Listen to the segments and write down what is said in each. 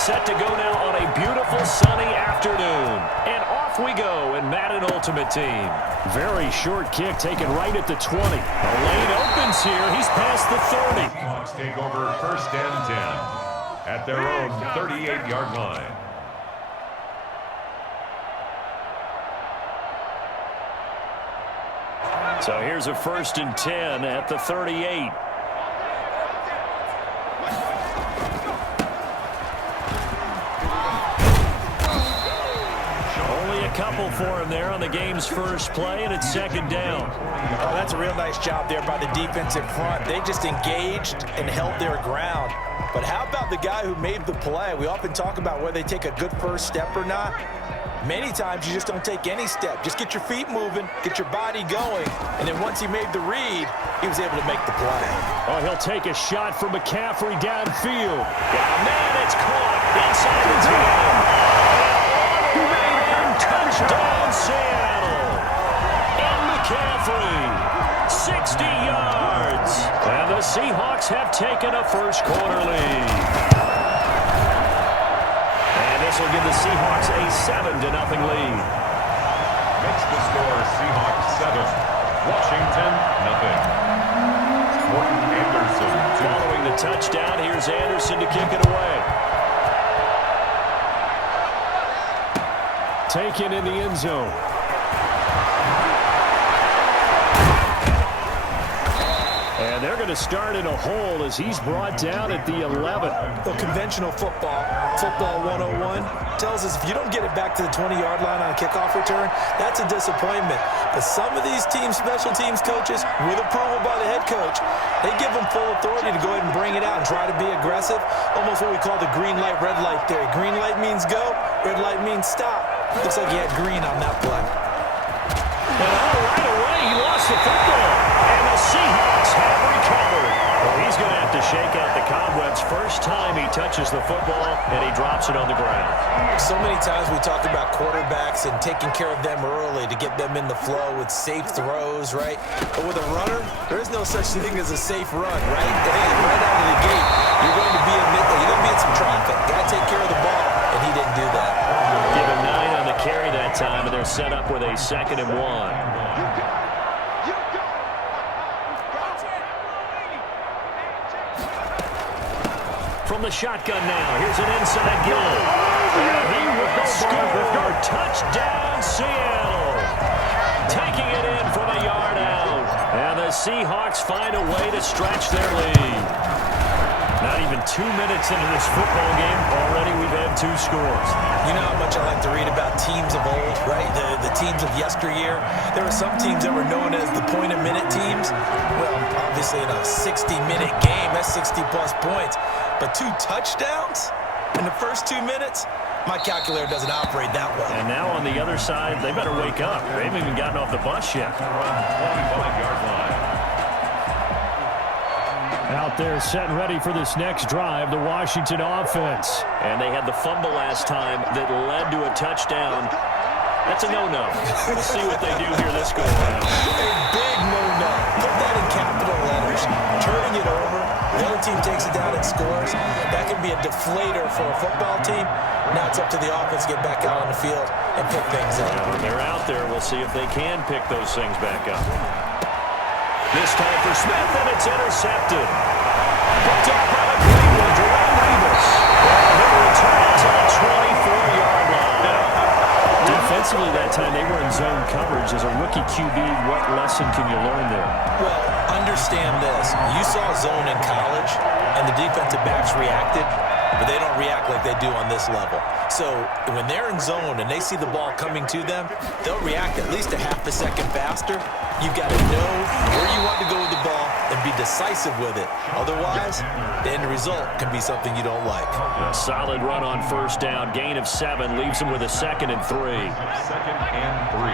Set to go now on a beautiful sunny afternoon. And off we go in Madden Ultimate Team. Very short kick taken right at the 20. The lane opens here. He's past the 30. Hawks take over first and 10 at their own 38-yard line. So here's a first and 10 at the 38. Only a couple for him there on the game's first play, and it's second down. Oh, that's a real nice job there by the defensive front. They just engaged and held their ground. But how about the guy who made the play? We often talk about whether they take a good first step or not. Many times you just don't take any step. Just get your feet moving, get your body going, and then once he made the read, he was able to make the play. Oh, he'll take a shot from McCaffrey downfield. Got a man, it's caught inside the 10. Touchdown, Seattle. And McCaffrey, 60 yards. And the Seahawks have taken a first quarter lead. This will give the Seahawks a 7-0 lead. Makes the score Seahawks 7, Washington 0. Morton Anderson 2. Following the touchdown, here's Anderson to kick it away. Taken in the end zone. And they're going to start in a hole as he's brought down at the 11. Well, conventional football 101, tells us if you don't get it back to the 20-yard line on a kickoff return, that's a disappointment. But some of these special teams coaches, with approval by the head coach, they give them full authority to go ahead and bring it out and try to be aggressive. Almost what we call the green light, red light theory. Green light means go, red light means stop. Looks like he had green on that play. And right away, he lost the football. And the Seahawks have recovered. Well, he's going to have to shake out the cobwebs first time he touches the football, and he drops it on the ground. So many times we talk about quarterbacks and taking care of them early to get them in the flow with safe throws, right? But with a runner, there is no such thing as a safe run, right? Right out of the gate, you're going to be in some traffic. Got to take care of the ball, and he didn't do that. Give him 9 on the carry that time, and they're set up with a 2nd and 1. From the shotgun now, here's an inside gill. And he will score. Touchdown, Seattle. Taking it in from a yard out. And the Seahawks find a way to stretch their lead. Not even 2 minutes into this football game, already we've had 2 scores. You know how much I like to read about teams of old, right? The teams of yesteryear. There were some teams that were known as the point-a-minute teams. Well, obviously in a 60-minute game, that's 60-plus points. But 2 touchdowns in the first 2 minutes? My calculator doesn't operate that well. And now on the other side, they better wake up. They haven't even gotten off the bus yet. 25-yard line. Out there set and ready for this next drive, the Washington offense. And they had the fumble last time that led to a touchdown. That's a no-no. We'll see what they do here this go around. A big no-no. Put that in capital letters. Turning it over. The other team takes it down and scores. That can be a deflator for a football team. Now it's up to the offense to get back out on the field and pick things up. When they're out there, we'll see if they can pick those things back up. This time for Smith, and it's intercepted. Picked up by the Cleveland, Jerome Revis. He'll return it to the 24-yard line. Defensively that time, they were in zone coverage. As a rookie QB, what lesson can you learn there? Well, understand this. You saw zone in college, and the defensive backs reacted, but they don't react like they do on this level. So when they're in zone and they see the ball coming to them, they'll react at least a half a second faster. You've got to know where you want to go with the ball and be decisive with it. Otherwise, the end result can be something you don't like. A solid run on first down. Gain of 7 leaves him with a 2nd and 3. 2nd and 3.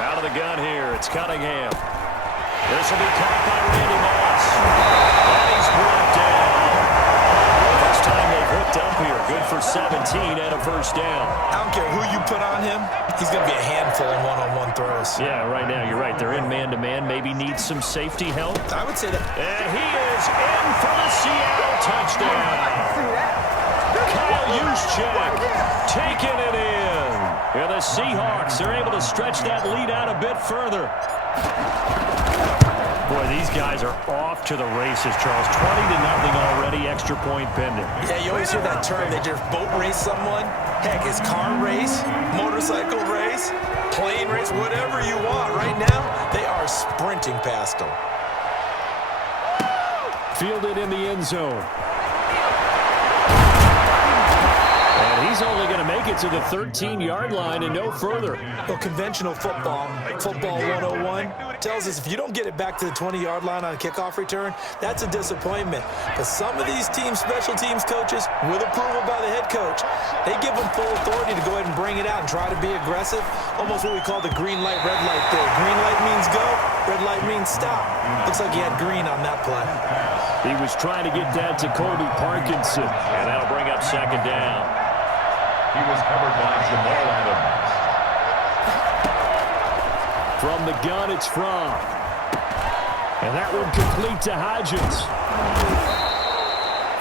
Out of the gun here, it's Cunningham. This will be caught by Randy Moss. And he's brought down. First time they've hit picked up here. Good for 17 and a first down. I don't care who you put on him. He's going to be a handful in one-on-one throws. Yeah, right now, you're right. They're in man-to-man. Maybe needs some safety help. I would say that. And he is in for the Seattle touchdown. Kyle Juszczyk taking it in. And the Seahawks are able to stretch that lead out a bit further. Boy, these guys are off to the races, Charles. 20-0 already, extra point pending. Yeah, you always hear that term. They just boat race someone. Heck, it's car race, motorcycle race, plane race, whatever you want. Right now, they are sprinting past them. Fielded in the end zone. And he's only going to make it to the 13-yard line and no further. Well, conventional football 101, tells us if you don't get it back to the 20-yard line on a kickoff return, that's a disappointment. But some of these special teams coaches, with approval by the head coach, they give them full authority to go ahead and bring it out and try to be aggressive. Almost what we call the green light, red light thing. Green light means go, red light means stop. Looks like he had green on that play. He was trying to get that to Colby Parkinson, and that'll bring up second down. He was covered by Jamal Adams. From the gun, it's Fromm. And that one complete to Hodgins.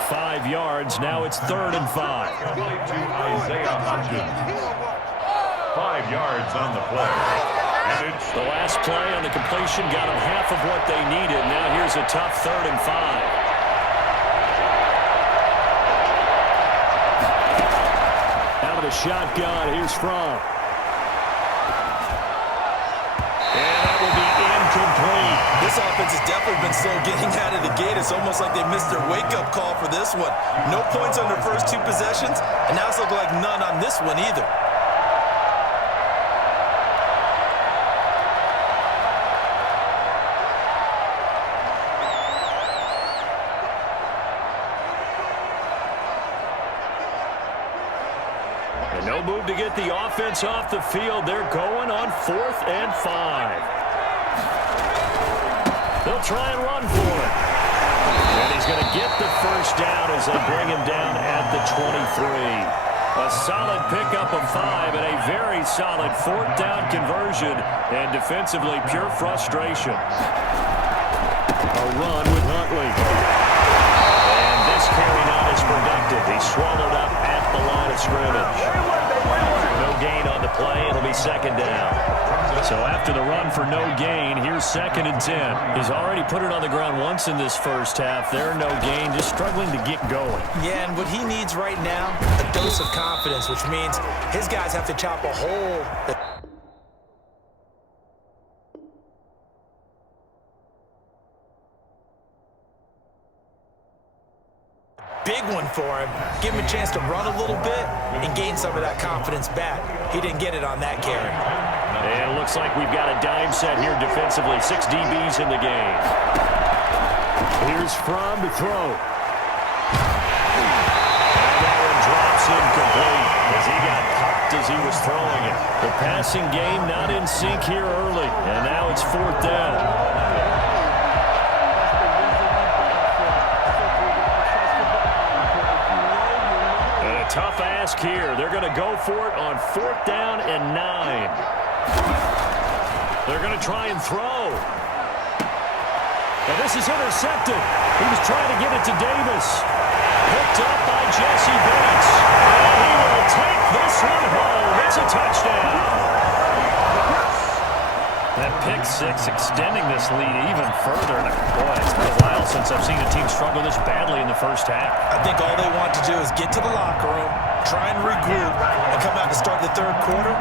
5 yards. Now it's 3rd and 5. Complete to Isaiah Hodgins. 5 yards on the play. And it's The last play on the completion got them half of what they needed. Now here's a tough 3rd and 5. Out of the shotgun, here's Fromm. And that will be incomplete. This offense has definitely been slow getting out of the gate. It's almost like they missed their wake-up call for this one. No points on their first 2 possessions, and now it's looking like none on this one either. And no move to get the offense off the field. They're going on 4th and 5. They'll try and run for it. And he's going to get the first down as they bring him down at the 23. A solid pickup of 5 and a very solid 4th down conversion. And defensively, pure frustration. A run with Huntley. And this carry not as productive. He's swallowed up at the line of scrimmage. No gain on the play. It'll be 2nd down. So after the run for no gain, here's 2nd and 10. He's already put it on the ground once in this first half. There, no gain, just struggling to get going. Yeah, and what he needs right now, a dose of confidence, which means his guys have to chop a hole. Big one for him. Give him a chance to run a little bit and gain some of that confidence back. He didn't get it on that carry. And it looks like we've got a dime set here defensively. 6 DBs in the game. Here's Fromm to throw. And that one drops incomplete as he got popped as he was throwing it. The passing game not in sync here early. And now it's 4th down. Tough ask here. They're going to go for it on 4th down and 9. They're going to try and throw. And this is intercepted. He was trying to get it to Davis. Picked up by Jesse Bates. And he will take this one home. It's a touchdown. That pick 6 extending this lead even further. Boy, it's been a while since I've seen a team struggle this badly in the first half. I think all they want to do is get to the locker room, try and regroup, and come out to start the 3rd quarter.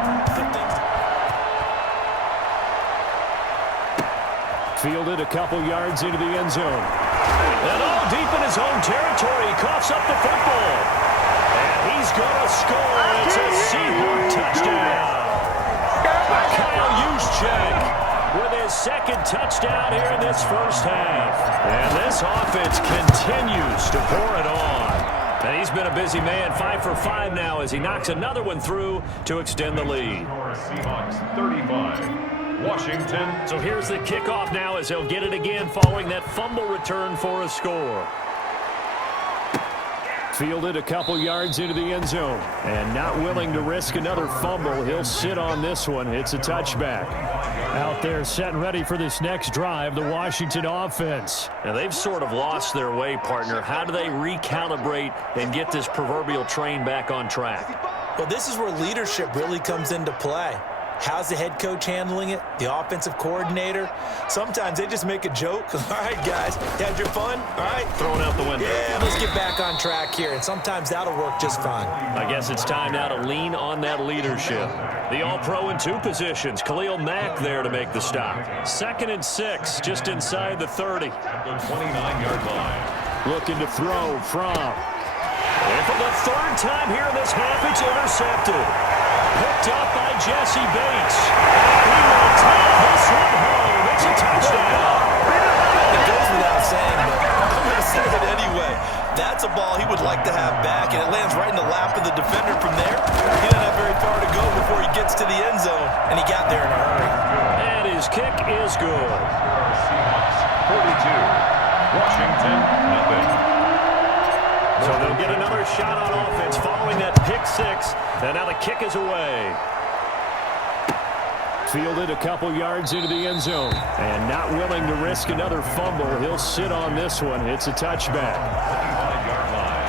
Fielded a couple yards into the end zone. And all deep in his own territory, he coughs up the football. And he's going to score. It's a Seahawk touchdown. Kyle Juszczyk with his 2nd touchdown here in this first half. And this offense continues to pour it on. And he's been a busy man, 5 for 5 now as he knocks another one through to extend the lead. Seahawks 35. Washington. So here's the kickoff now as he'll get it again following that fumble return for a score. Fielded a couple yards into the end zone. And not willing to risk another fumble. He'll sit on this one. It's a touchback. Out there set and ready for this next drive, the Washington offense. Now they've sort of lost their way, partner. How do they recalibrate and get this proverbial train back on track? Well, this is where leadership really comes into play. How's the head coach handling it? The offensive coordinator? Sometimes they just make a joke. All right, guys, you had your fun? All right. Throwing out the window. Yeah, let's get back on track here, and sometimes that'll work just fine. I guess it's time now to lean on that leadership. The All-Pro in two positions. Khalil Mack there to make the stop. 2nd and 6, just inside the 30. 29-yard line. Looking to throw from. And for the third time here in this half, it's intercepted. Picked up by Jesse Bates. And he will take this one home. It's a touchdown. It goes without saying, but I'm going to say it anyway. That's a ball he would like to have back, and it lands right in the lap of the defender from there. He doesn't have very far to go before he gets to the end zone, and he got there in a hurry. And his kick is good. 42. Washington, nothing. So they'll get another shot on offense following that pick six. And now the kick is away. Fielded a couple yards into the end zone. And not willing to risk another fumble. He'll sit on this one. It's a touchback. 25-yard line.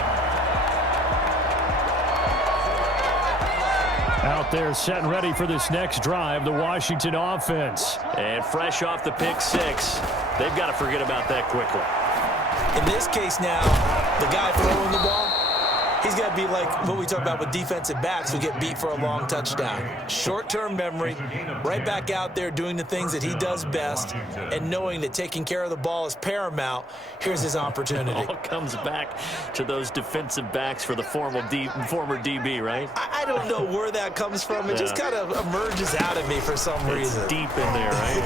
Out there set and ready for this next drive, the Washington offense. And fresh off the pick six, they've got to forget about that quickly. In this case now, the guy throwing the ball, he's got to be like what we talk about with defensive backs who get beat for a long touchdown. Short-term memory, right back out there doing the things that he does best, and knowing that taking care of the ball is paramount. Here's his opportunity. It all comes back to those defensive backs for the former DB, right? I don't know where that comes from. It just kind of emerges out of me for some reason. It's deep in there, right?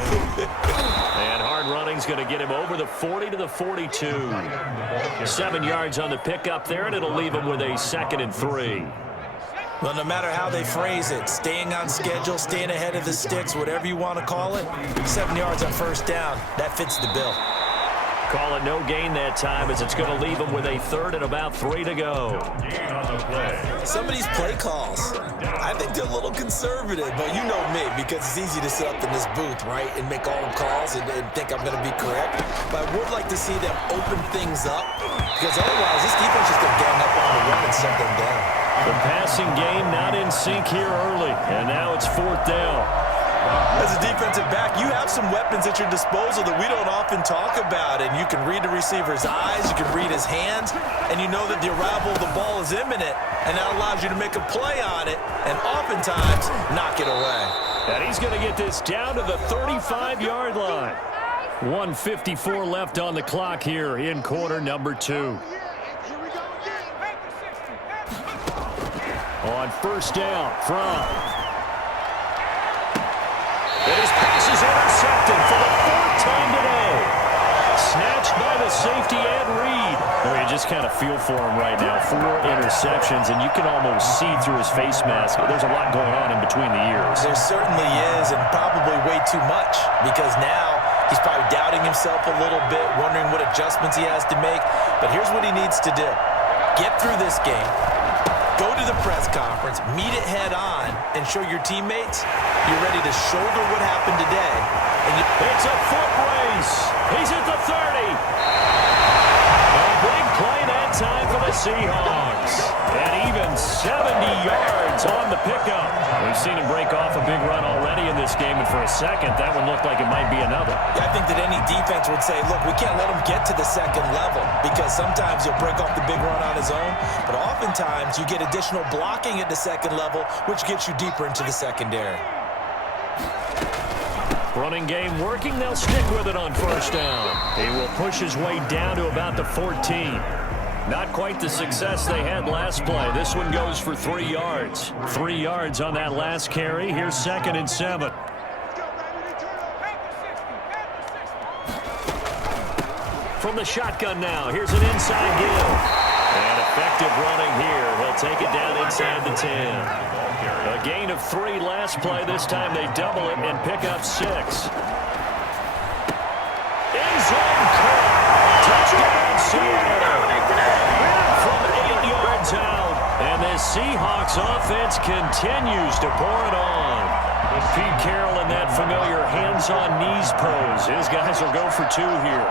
And hard running's going to get him over the 40 to the 42. 7 yards on the pickup there, and it'll leave him with a 2nd and 3. Well, no matter how they phrase it, staying on schedule, staying ahead of the sticks, whatever you want to call it, 7 yards on first down, that fits the bill. Call it no gain that time as it's going to leave him with a 3rd and about 3 to go. Some of these play calls, I think they're a little conservative, but you know me, because it's easy to sit up in this booth, right, and make all the calls and think I'm going to be correct. But I would like to see them open things up, because otherwise this defense is going to gang up on the run and shut them down. The passing game not in sync here early, and now it's 4th down. As a defensive back, you have some weapons at your disposal that we don't often talk about, and you can read the receiver's eyes, you can read his hands, and you know that the arrival of the ball is imminent, and that allows you to make a play on it, and oftentimes knock it away. And he's going to get this down to the 35-yard line. 1:54 left on the clock here in quarter number 2. On first down from. And his pass is intercepted for the 4th time today. Snatched by the safety Ed Reed. Well, you just kind of feel for him right now. 4 interceptions, and you can almost see through his face mask. There's a lot going on in between the ears. There certainly is, and probably way too much, because now he's probably doubting himself a little bit, wondering what adjustments he has to make. But here's what he needs to do. Get through this game. Go to the press conference, meet it head on, and show your teammates you're ready to shoulder what happened today. And it's a foot race. He's at the 30. A big play that time for the Seahawks. And even 70 yards on the pickup. We've seen him break off a big run already in this game, and for a second, that one looked like it might be another. Yeah, I think that any defense would say, look, we can't let him get to the second level, because sometimes he'll break off the big run on his own, but oftentimes you get additional blocking at the second level, which gets you deeper into the secondary. Running game working. They'll stick with it on first down. He will push his way down to about the 14. Not quite the success they had last play. This one goes for 3 yards. 3 yards on that last carry. Here's 2nd and 7. From the shotgun now, here's an inside give. And effective running here. He'll take it down inside the 10. A gain of 3 last play. This time they double it and pick up 6. End zone caught. Touchdown, Seattle. From 8 yards. Seahawks offense continues to pour it on. Pete Carroll in that familiar hands-on-knees pose. His guys will go for 2 here.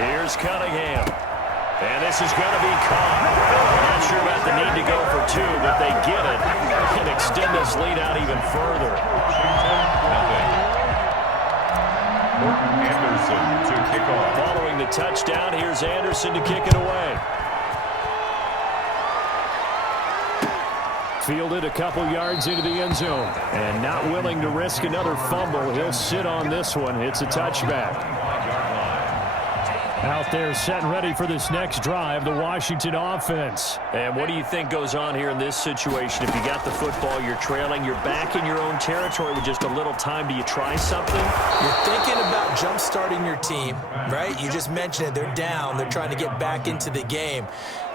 Here's Cunningham. And this is going to be caught. Not sure about the need to go for 2, but they get it and extend this lead out even further. Anderson to kick off. Following the touchdown, here's Anderson to kick it away. Fielded a couple yards into the end zone. And not willing to risk another fumble. He'll sit on this one. It's a touchback. Out there set and ready for this next drive, the Washington offense. And what do you think goes on here in this situation? If you got the football, you're trailing, you're back in your own territory with just a little time. Do you try something? You're thinking about jump-starting your team, right? You just mentioned it. They're down. They're trying to get back into the game.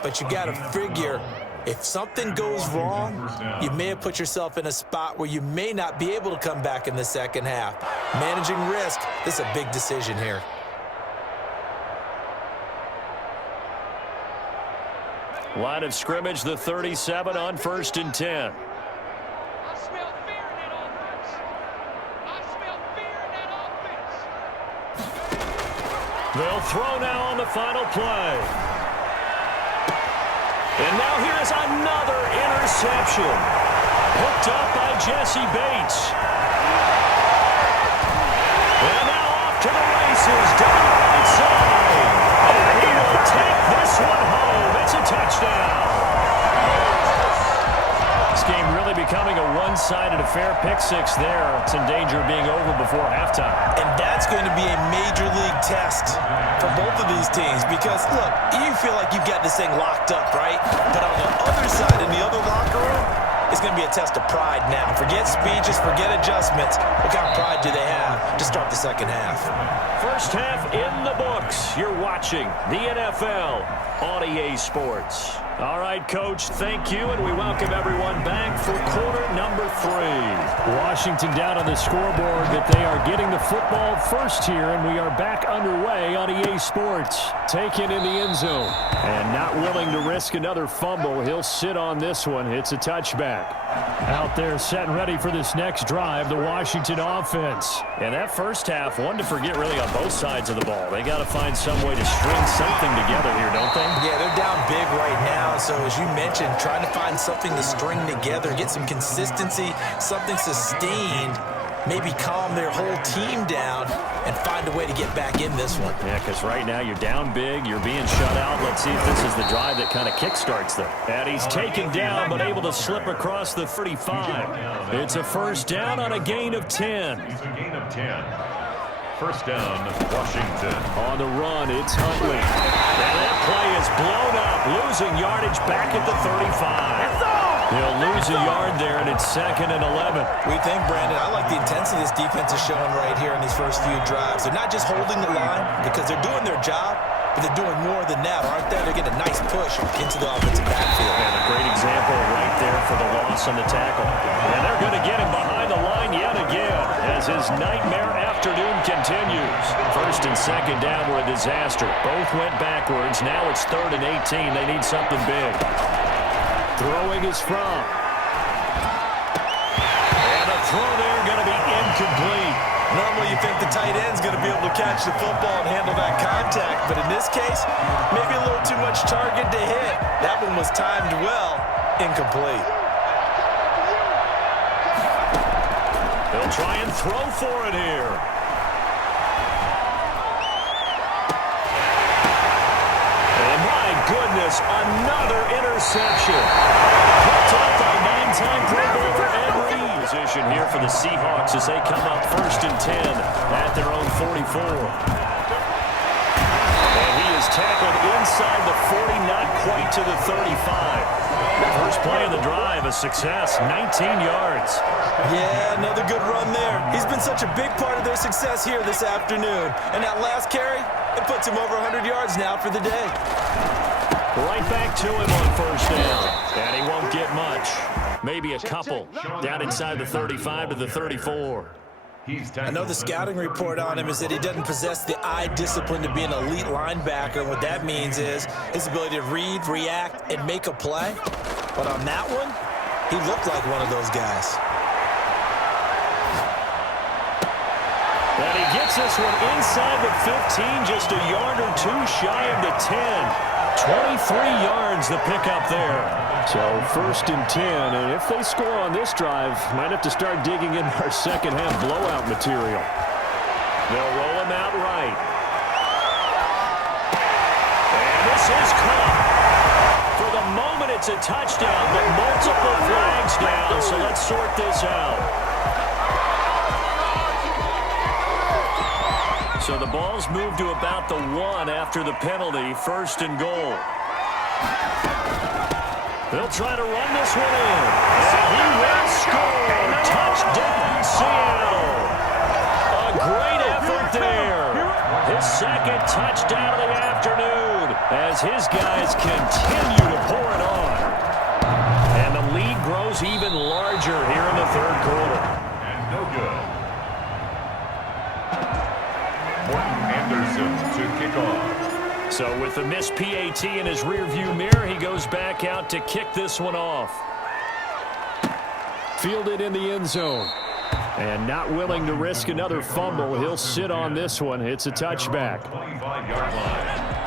But you got to figure, if something goes wrong, you may have put yourself in a spot where you may not be able to come back in the second half. Managing risk, this is a big decision here. Line of scrimmage, the 37 on 1st and 10. I smell fear in that offense. I smell fear in that offense. They'll throw now on the final play. And now here is another interception. Hooked up by Jesse Bates. And now off to the races down the right side. And he will take this one home. It's a touchdown. This game really becoming a one-sided affair. Pick 6 there. It's in danger of being over before halftime. And that's going to be a major league test for both of these teams because, look, you feel like you've got this thing locked up, right? But on the other side, in the other locker room, it's going to be a test of pride now. Forget speeches, forget adjustments. What kind of pride do they have to start the second half? First half in the books. You're watching the NFL on EA Sports. All right, Coach, thank you, and we welcome everyone back for quarter number 3. Washington down on the scoreboard, but they are getting the football first here, and we are back underway on EA Sports. Taken in the end zone, and not willing to risk another fumble. He'll sit on this one. It's a touchback. Out there set and ready for this next drive, the Washington offense. And that first half, one to forget really on both sides of the ball. They got to find some way to string something together here, don't they? Yeah, they're down big right now. So as you mentioned, trying to find something to string together, get some consistency, something sustained, maybe calm their whole team down and find a way to get back in this one. Yeah, because right now you're down big, you're being shut out. Let's see if this is the drive that kind of kickstarts them. And he's taken down but able to slip across the 35. It's a first down on a gain of 10. It's a gain of 10. First down, Washington. On the run, it's Huntley. And that play is blown up, losing yardage back at the 35. He'll lose a yard there, and it's 2nd and 11. We think, Brandon, I like the intensity this defense is showing right here in these first few drives. They're not just holding the line because they're doing their job, but they're doing more than that, aren't they? They're getting a nice push into the offensive backfield. And a great example right there for the loss on the tackle. And they're going to get him behind the line yet again as his nightmare afternoon continues. 1st and 2nd down were a disaster. Both went backwards. Now it's 3rd and 18. They need something big. Throwing is from. And a throw there going to be incomplete. Normally you think the tight end's going to be able to catch the football and handle that contact, but in this case, maybe a little too much target to hit. That one was timed well, incomplete. They'll try and throw for it here. And my goodness, another interception. Picked up by 9-time Pro Bowler Ed Reed. Position here for the Seahawks as they come up 1st and 10 at their own 44. And he is tackled inside the 40, not quite to the 35. First play of the drive, a success, 19 yards. Yeah, another good run there. He's been such a big part of their success here this afternoon. And that last carry, it puts him over 100 yards now for the day. Right back to him on 1st down. And he won't get much. Maybe a couple. Down inside the 35 to the 34. Another scouting report on him is that he doesn't possess the eye discipline to be an elite linebacker. And what that means is his ability to read, react, and make a play. But on that one, he looked like one of those guys. And he gets this one inside the 15, just a yard or two shy of the 10. 23 yards the pickup there. So 1st and 10, and if they score on this drive, might have to start digging in our second half blowout material. They'll roll him out right. And this is caught. For the moment, it's a touchdown, but multiple flags down, so let's sort this out. So the ball's moved to about the 1 after the penalty, 1st and goal. They'll try to run this one in. And he will score. Touchdown, Seattle. A great effort there. His 2nd touchdown of the afternoon as his guys continue to pour it on. And the lead grows even larger here in the 3rd quarter. And no good. Anderson to kick off. So with the missed PAT in his rearview mirror, he goes back out to kick this one off. Fielded in the end zone. And not willing to risk another fumble, he'll sit on this one. It's a touchback. 25-yard line.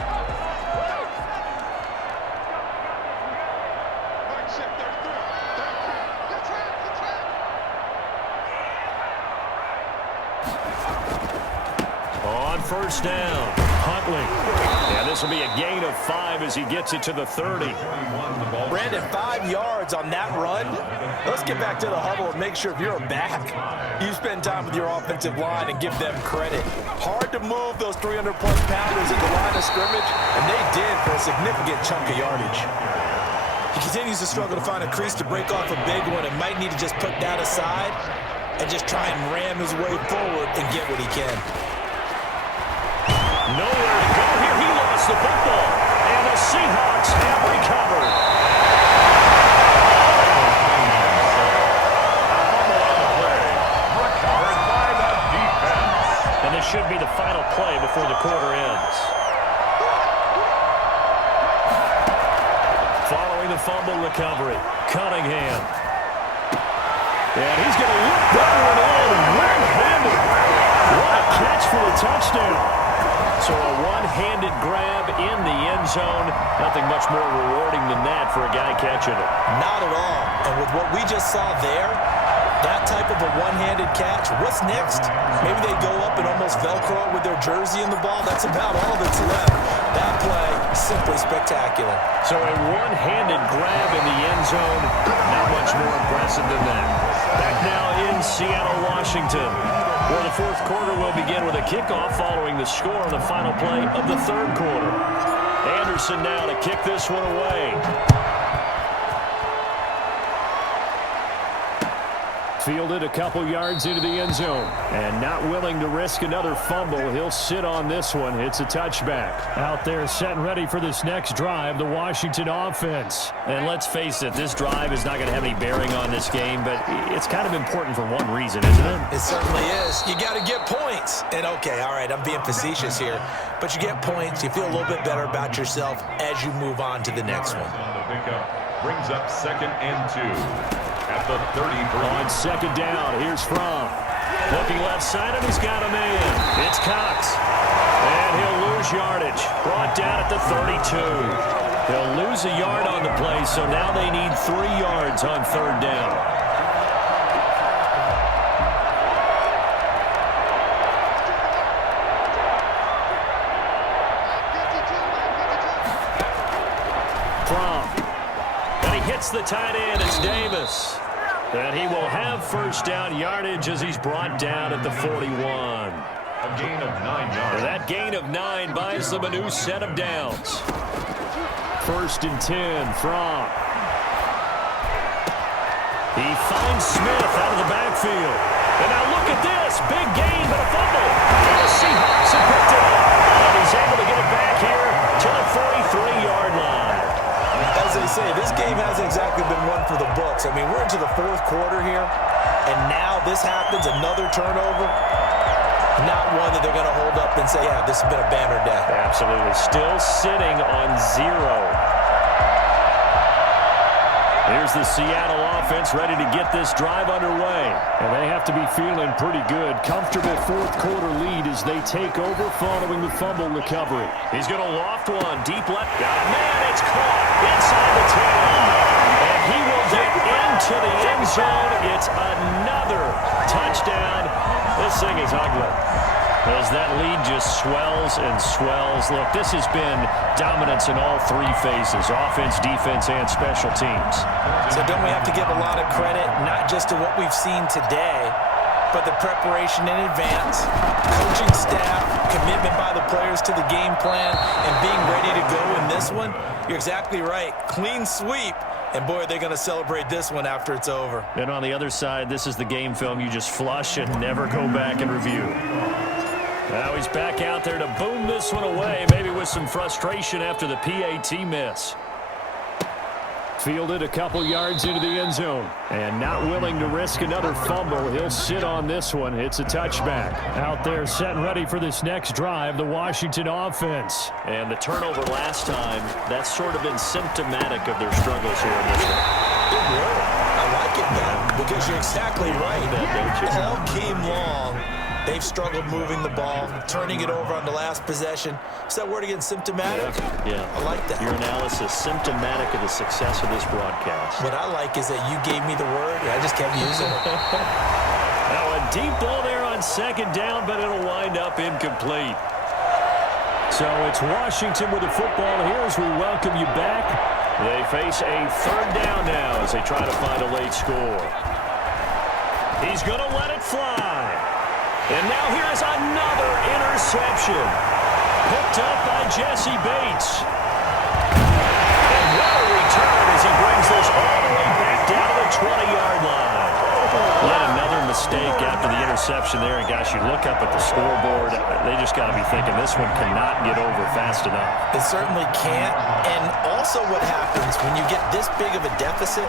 On 1st down, Huntley. And this will be a gain of 5 as he gets it to the 30. Brandon, 5 yards on that run. Let's get back to the huddle and make sure if you're a back, you spend time with your offensive line and give them credit. Hard to move those 300-plus pounders at the line of scrimmage, and they did for a significant chunk of yardage. He continues to struggle to find a crease to break off a big one and might need to just put that aside and just try and ram his way forward and get what he can. Nowhere to go here. He lost the football. And the Seahawks have recovered. Recovered by the defense. And this should be the final play before the quarter ends. Following the fumble recovery, Cunningham. And he's going to look that one in one-handed. What a catch for the touchdown. So a one-handed grab in the end zone. Nothing much more rewarding than that for a guy catching it. Not at all. And with what we just saw there, that type of a one-handed catch, what's next? Maybe they go up and almost Velcro it with their jersey in the ball. That's about all that's left. That play, simply spectacular. So a one-handed grab in the end zone. Not much more impressive than that. Back now in Seattle, Washington, where the 4th quarter will begin with a kickoff following the score on the final play of the 3rd quarter. Anderson now to kick this one away. Fielded a couple yards into the end zone. And not willing to risk another fumble. He'll sit on this one. It's a touchback. Out there set and ready for this next drive, the Washington offense. And let's face it, this drive is not going to have any bearing on this game, but it's kind of important for one reason, isn't it? It certainly is. You got to get points. And okay, all right, I'm being facetious here, but you get points, you feel a little bit better about yourself as you move on to the next one. On the pickup brings up 2nd and 2. At the 33. On 2nd down, here's Fromm. Looking left side, and he's got a man. It's Cox. And he'll lose yardage. Brought down at the 32. He'll lose a yard on the play, so now they need 3 yards on 3rd down. Hits the tight end. It's Davis. And he will have 1st down yardage as he's brought down at the 41. A gain of 9 yards. That gain of 9 buys them a new set of downs. 1st and 10 from. He finds Smith out of the backfield. And now look at this. Big gain, but a fumble. And the Seahawks have picked it up. And he's able to get it back here to the 43-yard line. As they say, this game hasn't exactly been one for the books. I mean, we're into the 4th quarter here, and now this happens, another turnover. Not one that they're going to hold up and say, yeah, this has been a banner day. Absolutely. Still sitting on 0. Here's the Seattle offense ready to get this drive underway. And they have to be feeling pretty good. Comfortable fourth-quarter lead as they take over following the fumble recovery. He's going to loft one. Deep left. Got a man. It's caught inside the 10. And he will get into the end zone. It's another touchdown. This thing is ugly. As that lead just swells and swells. Look, this has been dominance in all three phases, offense, defense, and special teams. So don't we have to give a lot of credit, not just to what we've seen today, but the preparation in advance, coaching staff, commitment by the players to the game plan, and being ready to go in this one? You're exactly right. Clean sweep. And, boy, they're going to celebrate this one after it's over. And on the other side, this is the game film you just flush and never go back and review. Now he's back out there to boom this one away, maybe with some frustration after the PAT miss. Fielded a couple yards into the end zone. And not willing to risk another fumble. He'll sit on this one. It's a touchback. Out there set and ready for this next drive, the Washington offense. And the turnover last time, that's sort of been symptomatic of their struggles here in this one. Good word. I like it, though, because you're exactly right. All game long, they've struggled moving the ball, turning it over on the last possession. Is that word again, symptomatic? Yeah. I like that. Your analysis, symptomatic of the success of this broadcast. What I like is that you gave me the word, and I just kept using it. Now a deep ball there on second down, but it'll wind up incomplete. So it's Washington with the football here as we welcome you back. They face a third down now as they try to find a late score. He's going to let it fly. And now here's another interception. Picked up by Jesse Bates. And what a return as he brings this all the way back down to the 20-yard line. Yet another mistake after the interception there. And, gosh, you look up at the scoreboard, they just got to be thinking this one cannot get over fast enough. It certainly can't. And also what happens when you get this big of a deficit,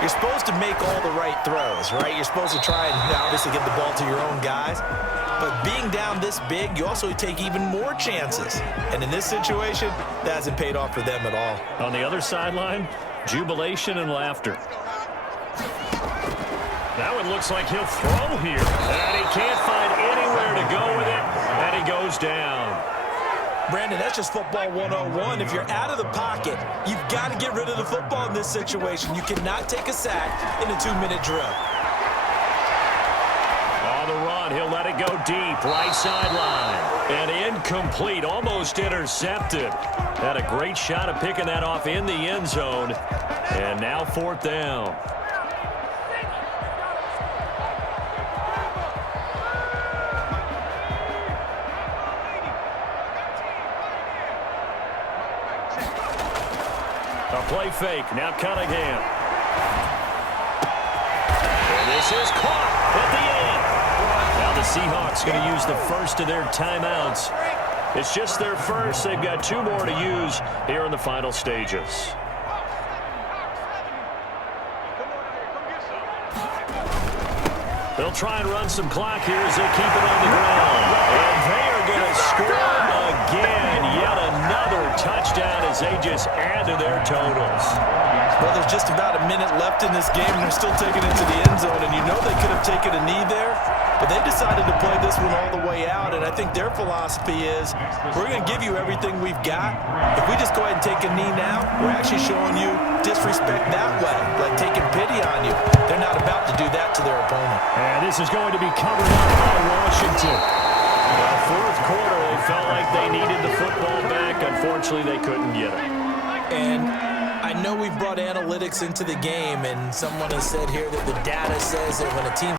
you're supposed to make all the right throws, right? You're supposed to try and obviously get the ball to your own guys. But being down this big, you also take even more chances. And in this situation, that hasn't paid off for them at all. On the other sideline, jubilation and laughter. Now it looks like he'll throw here. And he can't find anywhere to go with it. And he goes down. Brandon, that's just football 101. If you're out of the pocket, you've got to get rid of the football in this situation. You cannot take a sack in a 2-minute drill. On the run, he'll let it go deep, right sideline. And incomplete, almost intercepted. Had a great shot of picking that off in the end zone. And now fourth down. A play fake. Now Cunningham. And this is caught at the end. Now the Seahawks going to use the first of their timeouts. It's just their first. They've got 2 more to use here in the final stages. They'll try and run some clock here as they keep it on the ground. And they are going to score again. Yet another touchdown as they just add to their totals. Well, there's just about a minute left in this game, and they're still taking it to the end zone. And you know they could have taken a knee there, but they decided to play this one all the way out. And I think their philosophy is, we're going to give you everything we've got. If we just go ahead and take a knee now, we're actually showing you disrespect that way, like taking pity on you. They're not about to do that to their opponent. And this is going to be covered up by Washington. Well, fourth quarter, they felt like they needed the football back. Unfortunately, they couldn't get it. And I know we've brought analytics into the game, and someone has said here that the data says that when a team